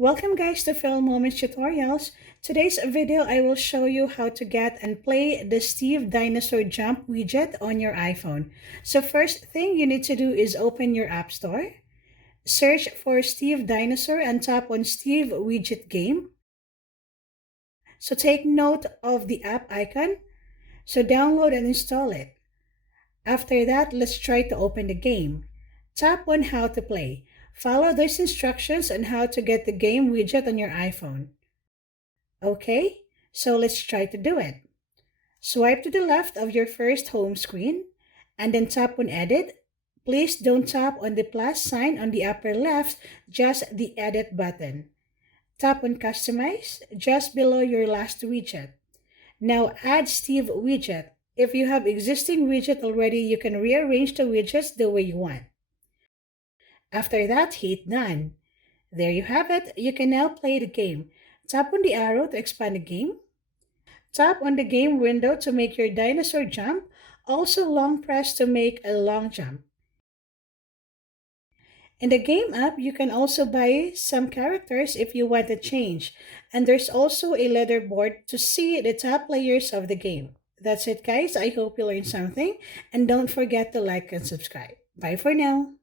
Welcome guys to Filmoments tutorials. Today's video I will show you how to get and play the Steve Dinosaur Jump widget on your iPhone. So first thing you need to do is open your App Store. Search for Steve Dinosaur and tap on Steve Widget Game. So take note of the app icon. So download and install it. After that, let's try to open the game. Tap on How to Play. Follow those instructions on how to get the game widget on your iPhone. Okay, so let's try to do it. Swipe to the left of your first home screen and then tap on Edit. Please don't tap on the plus sign on the upper left, just the Edit button. Tap on Customize just below your last widget. Now add Steve widget. If you have existing widget already, you can rearrange the widgets the way you want. After that, hit Done. There you have it. You can now play the game. Tap on the arrow to expand the game. Tap on the game window to make your dinosaur jump. Also long press to make a long jump. In the game app, you can also buy some characters if you want to change. And there's also a leaderboard to see the top players of the game. That's it guys. I hope you learned something. And don't forget to like and subscribe. Bye for now.